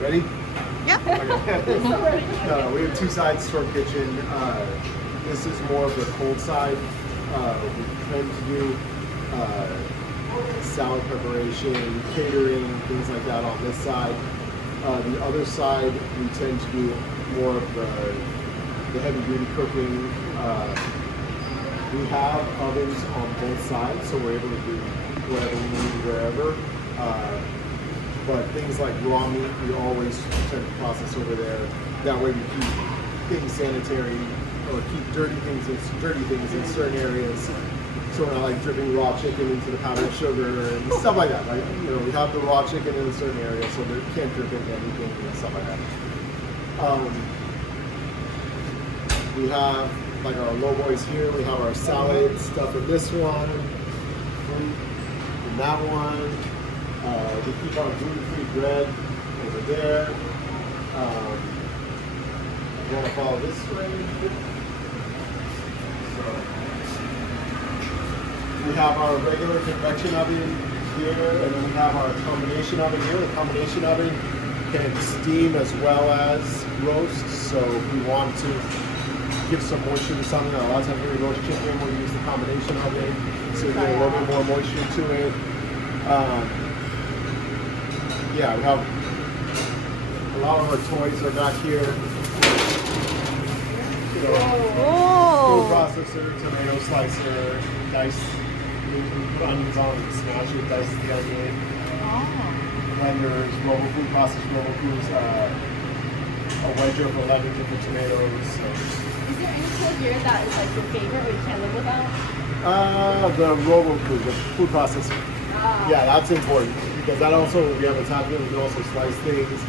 Ready? Yep. Okay. No, we have two sides to our kitchen. This is more of the cold side. We tend to do salad preparation, catering, things like that on this side. The other side, we tend to do more of the heavy duty cooking. We have ovens on both sides, so we're able to do whatever we need wherever. But things like raw meat, we always tend to process over there. That way we keep things sanitary, or keep dirty things in certain areas. So we're not like dripping raw chicken into the powdered sugar and stuff like that. Like, you know, we have the raw chicken in a certain area, so they can't drip into anything and stuff like that. We have like our low boys here. We have our salad stuff in this one, fruit in that one. We keep our gluten-free bread over there. You want to follow this way? So we have our regular convection oven here, and then we have our combination oven here. The combination oven can steam as well as roast. So if we want to give some moisture to something, a lot of times when we roast chicken, we'll use the combination oven, so we get a little bit more moisture to it. Yeah, we have a lot of our toys are back here. You know, food processor, tomato slicer, dice. We put onions on and smash it, dice the onion. Blenders, mobile food processor, mobile foods, a wedger for 11 different tomatoes. So. Is there any tool here that is like your favorite or you can't live without? The RoboFood, the food processor. Yeah, that's important because that also, we have a top here, we can also slice things.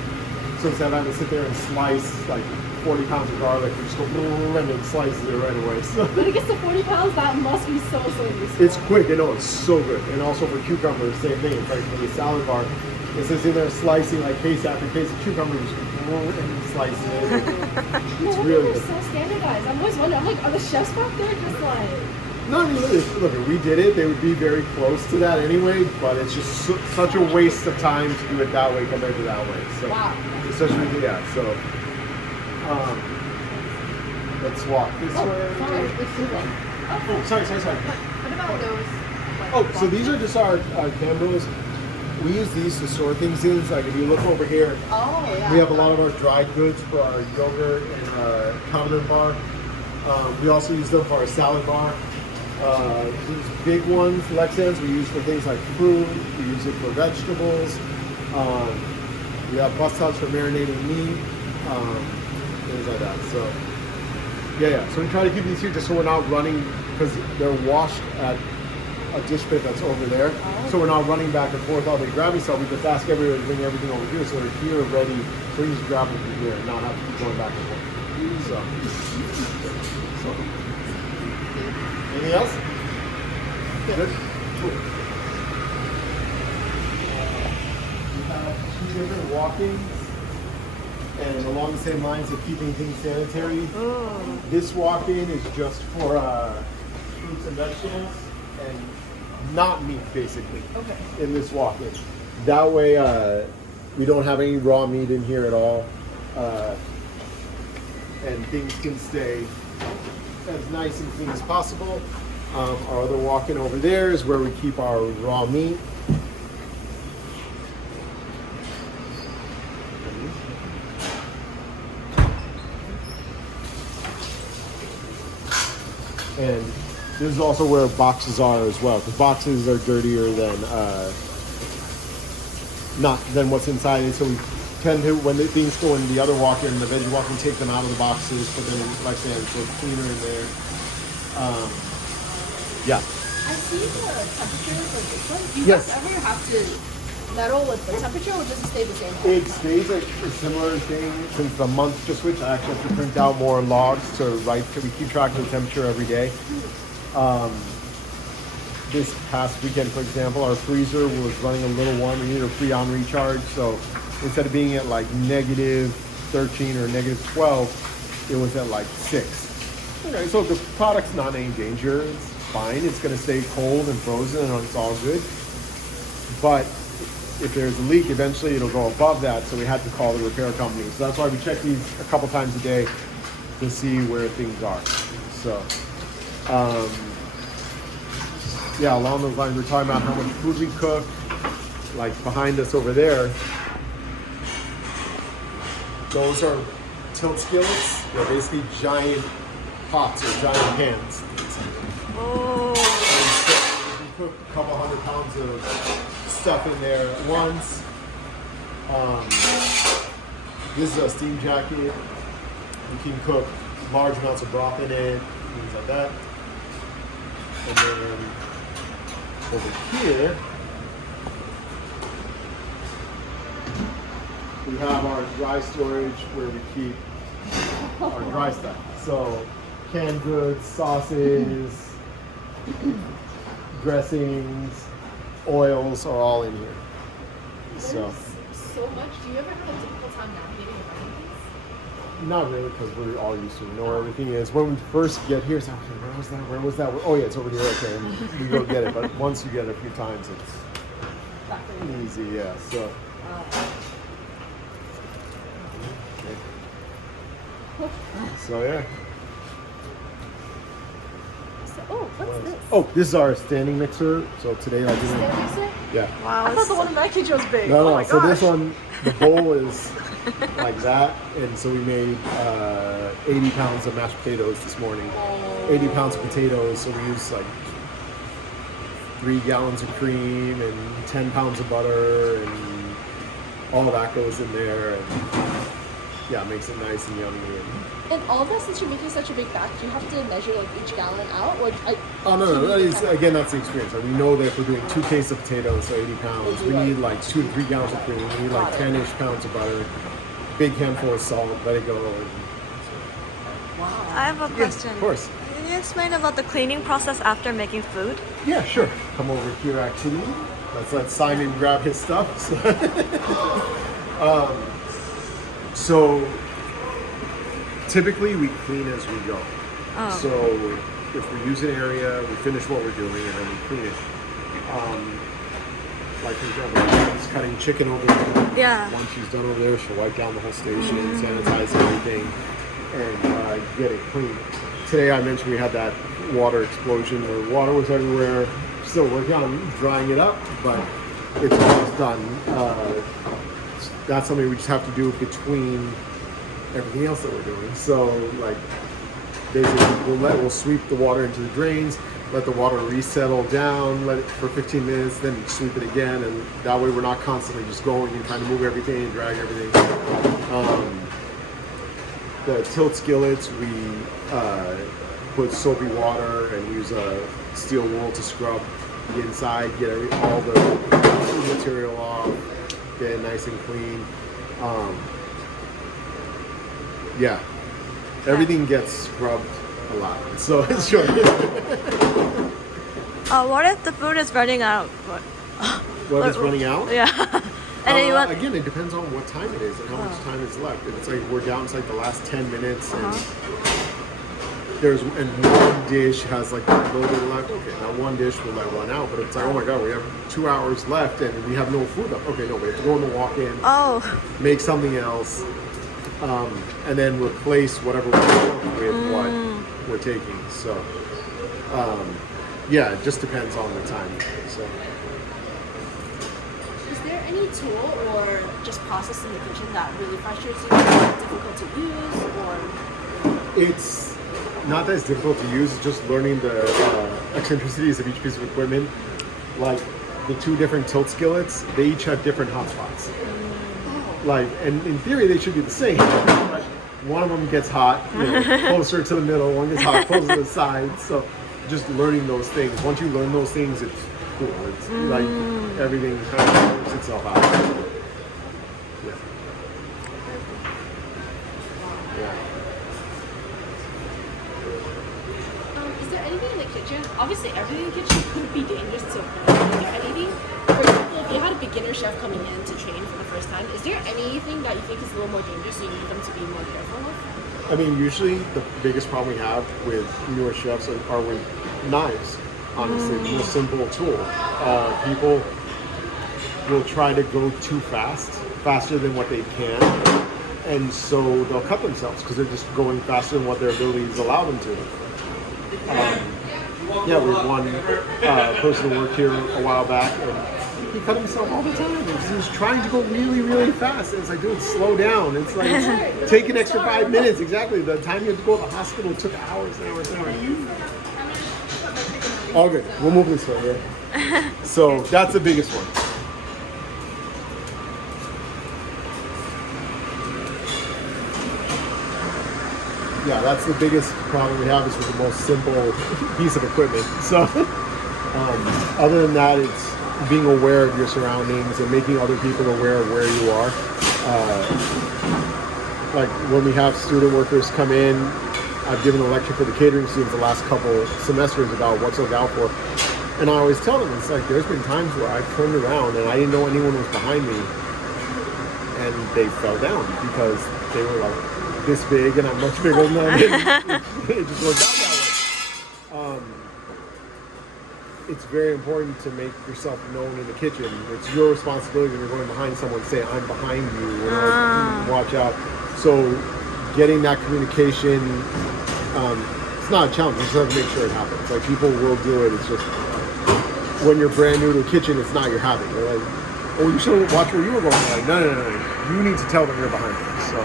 So instead of having to sit there and slice like 40 pounds of garlic, we just go and it slices it right away. So. When it gets to 40 pounds, that must be so useful. It's quick, I know, it's so good. And also for cucumbers, same thing. It's like for the salad bar, it's just in there slicing like case after case of cucumbers and slicing it. It's really good. So standardized. I'm always wondering, I'm like, are the chefs back there just like... No, look, if we did it, they would be very close to that anyway, but it's just such a waste of time to do it that way compared to that way. So, wow. Especially, yeah, so, let's walk this way. Oh, sorry. What about those? Like, Oh, so these are just our candles. We use these to store things in. So like if you look over here, we have a lot of our dried goods for our yogurt and condiment bar. We also use them for our salad bar. These big ones, Lexans, we use for things like fruit. We use it for vegetables. We have bus tubs for marinating meat, things like that. So yeah. So we try to keep these here just so we're not running, because they're washed at a dish pit that's over there. So we're not running back and forth all day grabbing stuff. We just ask everyone to bring everything over here so they're here ready. So you just grab them from here and not have to keep going back and forth. So. Anything else? Good. Cool. We have two different walk-ins, and along the same lines of keeping things sanitary. This walk-in is just for fruits and vegetables and not meat, basically. Okay. In this walk-in, that way we don't have any raw meat in here at all, and things can stay as nice and clean as possible. Our other walk-in over there is where we keep our raw meat. And this is also where boxes are as well, because boxes are dirtier than what's inside it. So we tend to, when the things go in the other walk-in, the veggie walk-in, take them out of the boxes, put them in, like I said, so it's cleaner in there. Yeah. I see the temperature for this one. Do you Yes. guys ever have to meddle with the temperature, or does it stay the same? It stays a similar thing since the month just switched. I actually have to print out more logs to write, so we keep track of the temperature every day. This past weekend, for example, our freezer was running a little warm. We needed a Freon recharge, so instead of being at like negative 13 or negative 12, it was at like 6. Okay, so the product's not in any danger. It's fine. It's going to stay cold and frozen, and it's all good. But if there's a leak, eventually it'll go above that. So we had to call the repair company. So that's why we check these a couple times a day to see where things are. So, yeah, along those lines, we're talking about how much food we cook. Like behind us over there, those are tilt skillets. They're basically giant pots or giant pans. Oh. And so you can cook a couple 100 pounds of stuff in there at once. This is a steam jacket. You can cook large amounts of broth in it, things like that. And then over here, we have our dry storage where we keep our dry stuff. So canned goods, sauces, dressings, oils are all in here. So So much. Do you ever have a difficult time navigating around these? not really, because we're all used to know where everything is. When we first get here, it's like, okay, where was that? Where was that? Oh yeah, it's over here. Okay, and we go get it. But once you get it a few times, it's easy. Yeah. So. So yeah. So, oh, what's this? Oh, this is our standing mixer. So today I didn't. Stand mixer? Yeah. Wow. I thought the one in that kitchen was big. No, Oh no. my So gosh. this one, the bowl is like that, and so we made 80 pounds of mashed potatoes this morning. 80 pounds of potatoes. So we use like 3 gallons of cream and 10 pounds of butter, and all that goes in there. And yeah, it makes it nice and yummy. And all this, since you're making such a big batch, do you have to measure like each gallon out, or Oh no, that is again, that's the experience. Like, we know that if we're doing 2 cases of potatoes, so 80 pounds, we need like 2 to 3 gallons of cream. We need like 10-ish pounds of butter, big handful of salt, let it go. And, I have a question. of course. Can you explain about the cleaning process after making food? Yeah, sure. Come over here, actually. Let's let Simon grab his stuff. So typically we clean as we go. Oh. So if we use an area, we finish what we're doing and then we clean it. Like for example, she's cutting chicken over there. Yeah. Once she's done over there, she'll wipe down the whole station, sanitize everything, and get it clean. Today I mentioned we had that water explosion where water was everywhere. Still working on drying it up, but it's almost done. That's something we just have to do between everything else that we're doing. So like basically we'll sweep the water into the drains, let the water resettle down, let it for 15 minutes, then sweep it again, and that way we're not constantly just going and trying to move everything and drag everything. The tilt skillets, we put soapy water and use a steel wool to scrub the inside, get all the material off, get it nice and clean. Yeah, everything gets scrubbed a lot, so it's short. What if the food is running out? What is running out? Yeah. And then you want. Again, it depends on what time it is and how much time is left. If it's like we're down to like the last 10 minutes and one dish has like a little bit left, okay, that one dish will let run out. But if it's like, oh my god, we have 2 hours left and we have no food left, okay, no, we have to go in the walk-in, make something else, and then replace whatever we're with what we're taking. So, yeah, it just depends on the time. So. Is there any tool or just process in the kitchen that really frustrates you, or difficult to use, or? It's not that it's difficult to use, it's just learning the eccentricities of each piece of equipment. Like the 2 different tilt skillets, they each have different hot spots. Like, and in theory they should be the same, but one of them gets hot, closer to the middle, one gets hot closer to the side. So just learning those things. Once you learn those things, it's cool. It's like everything kind of works itself out. Yeah. Yeah. Is there anything in the kitchen? Obviously, everything in the kitchen could be dangerous to is there anything? For example, if you had a beginner chef coming in to train for the first time, is there anything that you think is a little more dangerous so you need them to be more careful of? I mean, usually the biggest problem we have with newer chefs are with knives. Honestly, the most simple tool. People will try to go too fast, faster than what they can, and so they'll cut themselves because they're just going faster than what their abilities allow them to. Yeah, we had one person who worked here a while back, and he cut himself all the time. He was trying to go really, really fast. And it's like, dude, slow down. It's like, take an extra 5 minutes. Exactly. The time you had to go to the hospital took hours and hours and hours. All good. We'll move this way, yeah? So that's the biggest one. Yeah, that's the biggest problem we have is with the most simple piece of equipment. So other than that, it's being aware of your surroundings and making other people aware of where you are. Like when we have student workers come in, I've given a lecture for the catering students the last couple semesters about what's to look out for. And I always tell them, it's like there's been times where I've turned around and I didn't know anyone was behind me and they fell down because they were like this big and I'm much bigger than them. It just worked out that way. It's very important to make yourself known in the kitchen. It's your responsibility when you're going behind someone, say, I'm behind you, watch out. So getting that communication, it's not a challenge, you just have to make sure it happens. Like people will do it, it's just, when you're brand new to a kitchen, it's not your habit. You're like, oh, you should watch where you were going. You're like, no. You need to tell them you're behind them, so.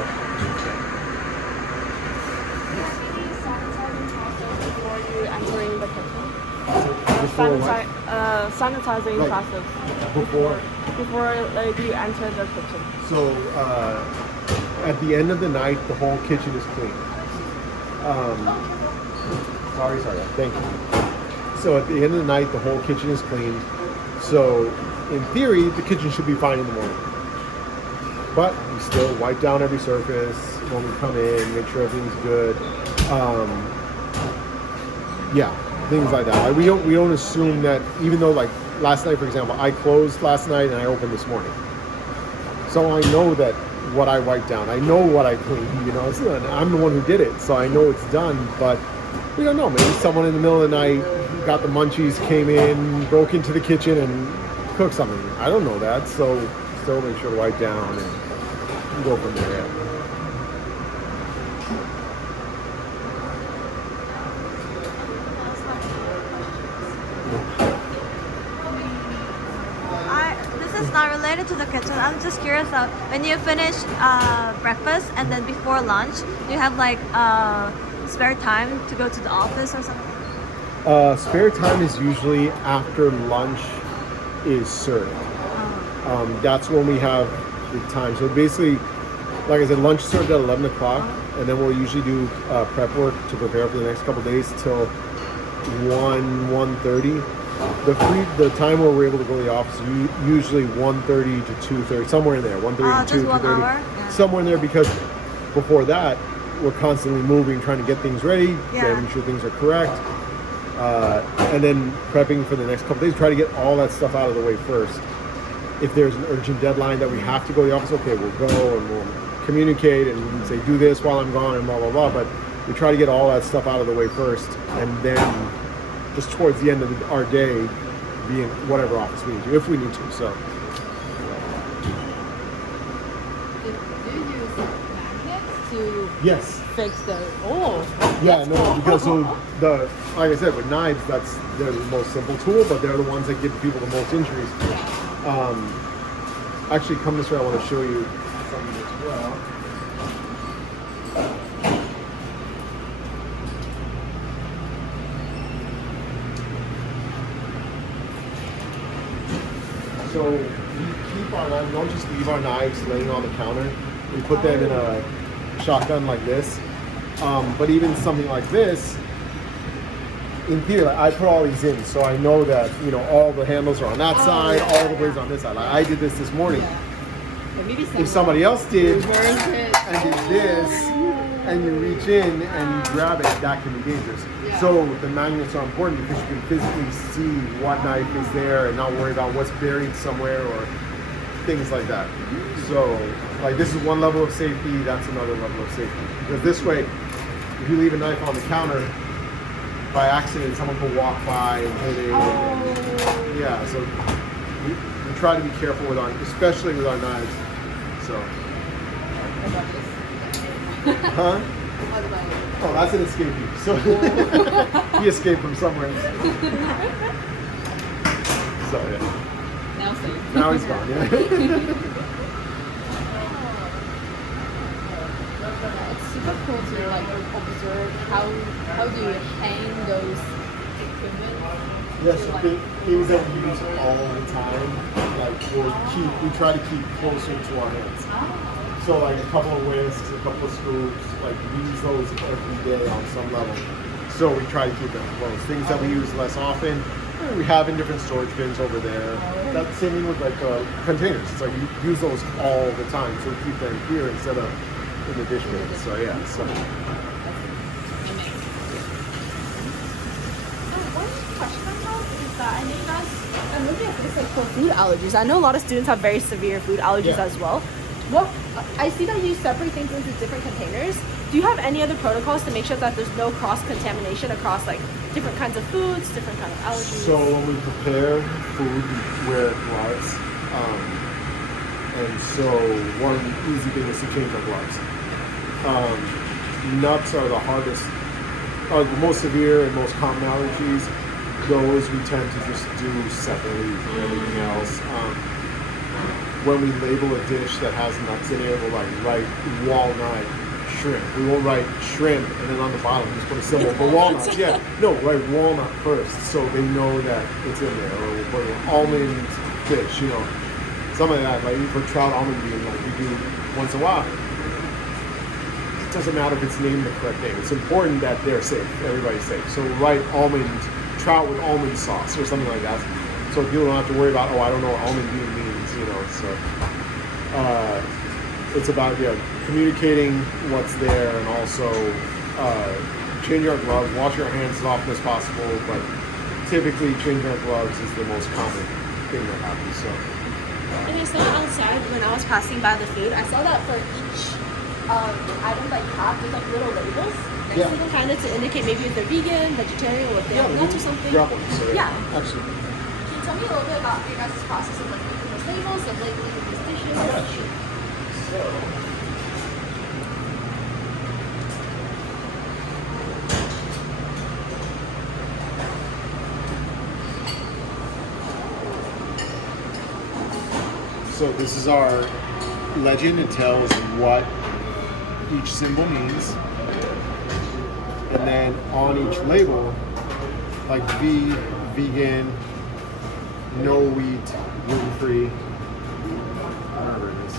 Before you entering the kitchen? Sanitizing Like, process Before you enter the kitchen. So at the end of the night, the whole kitchen is clean. Sorry. Thank you. So at the end of the night, the whole kitchen is cleaned. So in theory, the kitchen should be fine in the morning. But we still wipe down every surface when we come in, make sure everything's good. Yeah, things like that. Like we don't assume that, even though like last night, for example, I closed last night and I opened this morning. So I know that what I wiped down, I know what I cleaned, so I'm the one who did it. So I know it's done, but we don't know. Maybe someone in the middle of the night got the munchies, came in, broke into the kitchen and cooked something. I don't know that. So still make sure to wipe down and go from there. Yeah. This is not related to the kitchen. I'm just curious. When you finish breakfast and then before lunch, do you have like spare time to go to the office or something? Spare time is usually after lunch is served. That's when we have the time. So basically, like I said, lunch is served at 11 o'clock, and then we'll usually do prep work to prepare for the next couple of days till 1:30. The time where we're able to go to the office usually 1:30 to 2:30, somewhere in there, 1:30 to 2, 2:30, yeah. somewhere in there, because before that we're constantly moving, trying to get things ready, making sure things are correct, and then prepping for the next couple of days. Try to get all that stuff out of the way first. If there's an urgent deadline that we have to go to the office, okay, we'll go and we'll communicate and say do this while I'm gone and blah blah blah. But we try to get all that stuff out of the way first, and then just towards the end of our day, be in whatever office we need to, if we need to. So. Do you use magnets to Yes. fix the? Yeah, no, because like I said, with knives, they're the most simple tool, but they're the ones that give people the most injuries. Actually, come this way. I want to show you something as well. So we keep our knives, don't just leave our knives laying on the counter. We put them in a shotgun like this. But even something like this, in theory, I put all these in, so I know that all the handles are on that side, all the blades on this side. Like I did this morning. If somebody else did and did this, and you reach in and you grab it, that can be dangerous. So the magnets are important because you can physically see what knife is there and not worry about what's buried somewhere or things like that. So like this is one level of safety, that's another level of safety. Because this way, if you leave a knife on the counter, by accident someone could walk by and hit it. Yeah, so we try to be careful with especially with our knives. So, huh? Oh, that's an escapee. So he escaped from somewhere. So yeah. Now safe. Now he's gone. Yeah. It's super cool to like observe how do you hang those equipment. Yes, to, like, things that we use all the time. Like we try to keep closer to our hands. So like a couple of whisks, a couple of scoops, like we use those every day on some level. So we try to keep them close. Things that we use less often, we have in different storage bins over there. That's the same thing with like containers. It's like we use those all the time, so we keep them here instead of in the dish bin. So yeah, so. One question I have is that I know you guys, and maybe I could say for food allergies. I know a lot of students have very severe food allergies Yeah. as well. What I see that you separate things into different containers. Do you have any other protocols to make sure that there's no cross contamination across like different kinds of foods, different kind of allergies? So when we prepare food, we wear gloves. And so one easy thing is to change our gloves. Nuts are the hardest, are the most severe and most common allergies. Those we tend to just do separately from everything else. When we label a dish that has nuts in it, we'll like write walnut shrimp. We won't write shrimp and then on the bottom just put a symbol for walnuts. Yeah, no, write walnut first so they know that it's in there. Or we'll put an almond fish, you know, something like that. Like for trout almond bean, like we do once in a while. It doesn't matter if it's named the correct name. It's important that they're safe. Everybody's safe. So write trout with almond sauce or something like that. So people don't have to worry about, oh, I don't know what almond bean means, you know. So it's about communicating what's there and also changing our gloves, wash your hands as often as possible. But typically, changing our gloves is the most common thing that happens. So. And I saw outside when I was passing by the food, I saw that for each item that you have, there's like little labels next Yeah. to them, kind of to indicate maybe if they're vegan, vegetarian, or if they have nuts or something. Grab one, so Yeah. Absolutely. Can you tell me a little bit about your guys' process of like making those labels, of labeling these dishes? Yeah, sure. So this is our legend. It tells what each symbol means. And then on each label, like vegan, no wheat, gluten-free, whatever it is.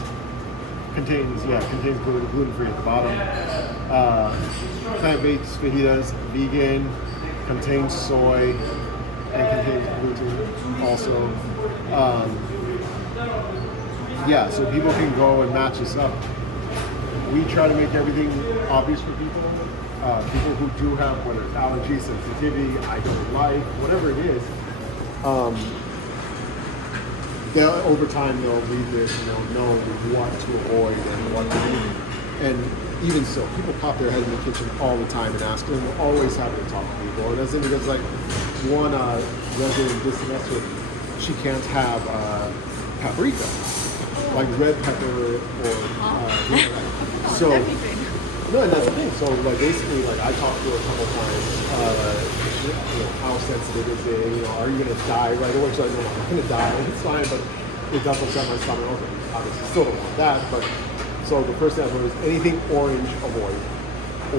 Contains gluten-free at the bottom. Plant-based fajitas, vegan, contains soy, and contains gluten also. So people can go and match this up. We try to make everything obvious for people. People who do have, whether it's allergy, sensitivity, I don't like, whatever it is, over time they'll read this and they'll know what to avoid and what to do. And even so, people pop their head in the kitchen all the time and ask, and we're always happy to talk to people. And that's it because like one resident this semester, she can't have paprika, like red pepper or so. No, and that's the thing. So, like, basically, like, I talked to her a couple times. How sensitive is it? You know, are you gonna die right away? So I know I'm not gonna die. It's fine, but it does upset my stomach. Okay, obviously, still don't want that. But so the first answer is anything orange, avoid,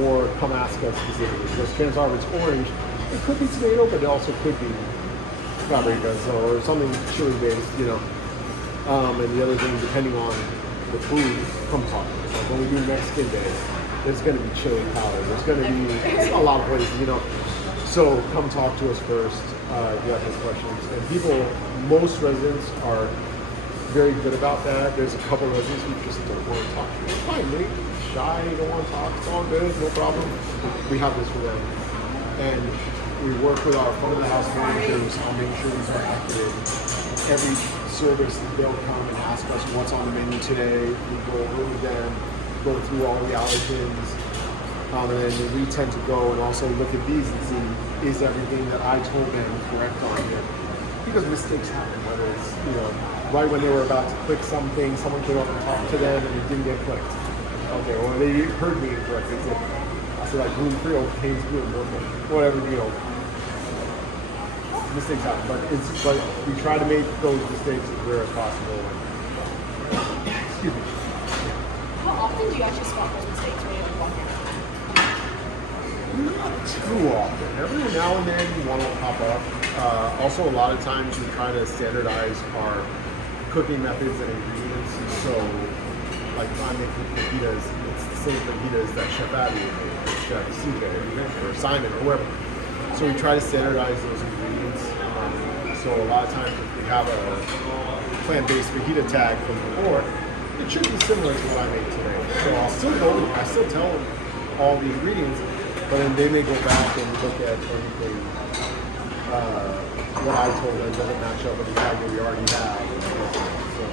or come ask us specifically. Because chances are, if it's orange, it could be tomato, but it also could be paprika, or something chili based. You know, and the other thing, depending on the food, come talk to us. Like when we do Mexican Day. There's going to be chili powder. There's going to be a lot of places, you know. So come talk to us first if you have any questions. And most residents are very good about that. There's a couple of residents who just don't want to talk to you. It's fine, they're shy, don't want to talk. It's all good, no problem. We have this for them. And we work with our front of the house managers on making sure these are accurate. Every service, they'll come and ask us what's on the menu today. We go over with them. Go through all the allergens, and then we tend to go and also look at these and see, is everything that I told them correct on here? Because mistakes happen, whether it's, right when they were about to click something, someone came up and talked to them and it didn't get clicked. Okay, well they heard me incorrectly. I said like gluten-free or contains gluten, whatever, you know. Mistakes happen, but we try to make those mistakes as rare as possible. Excuse me. How often do you actually spot those mistakes when you're like walking around? Not too often. Every now and then one will pop up. Also, a lot of times we try to standardize our cooking methods and ingredients. So, like I'm making fajitas, it's the same fajitas that Chef Abby made, or Chef CJ, or Simon, or whoever. So we try to standardize those ingredients. So a lot of times if we have a plant-based fajita tag from before, it should be similar to what I made today. So I still tell them all the ingredients, but then they may go back and look at everything. What I told them doesn't match up with the tag that we already have. So,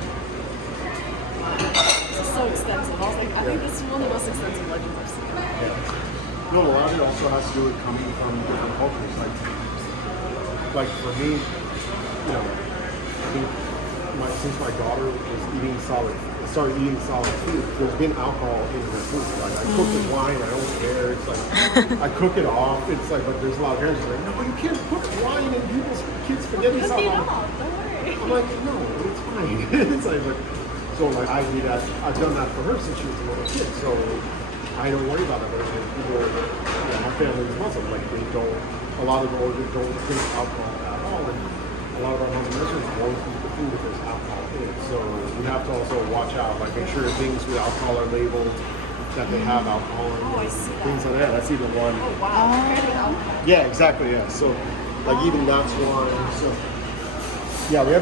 This is so extensive. I was like, I think this is one of the most extensive legends I've seen. yeah. No, a lot of it also has to do with coming from different cultures. Like for me, you know, I think since my daughter started eating solid food, there's been alcohol in her food. Like I cook with wine, I don't care. It's like I cook it off. It's like, but there's a lot of parents who are like, no, you can't put wine in people's kids' spaghetti sauce. Cook it off, don't worry. I'm like, no, it's fine. It's like, so like I do that. I've done that for her since she was a little kid. So I don't worry about it. But people, my family is Muslim. Like they don't. A lot of the orders don't drink alcohol at all, and a lot of our Muslim restaurants won't eat the food if there's alcohol in it. So we have to also watch out. Like make sure things with alcohol are labeled, that they have alcohol in Oh, I see that. things like that. That's even one. Oh, wow. Oh. Yeah, exactly. Yeah. So, like even that's one. So, yeah, we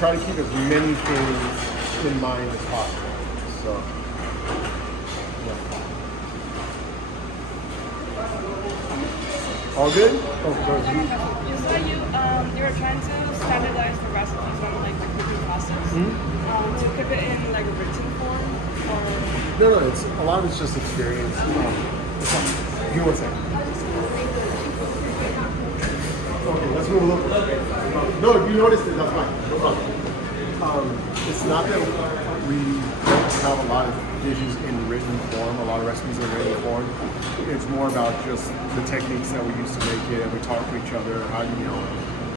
try to keep as many things in mind as possible. So, yeah. All good? Oh, sorry. You said you were trying to standardize the recipes on like the cooking process. To keep it in like a written form or No, it's a lot of it's just experience. Give me one second. Okay, let's move a little bit. No, if you noticed it, that's fine. No problem. It's not that we don't have a lot of dishes in written form, a lot of recipes in written form. It's more about just the techniques that we use to make it, and we talk to each other, how you know,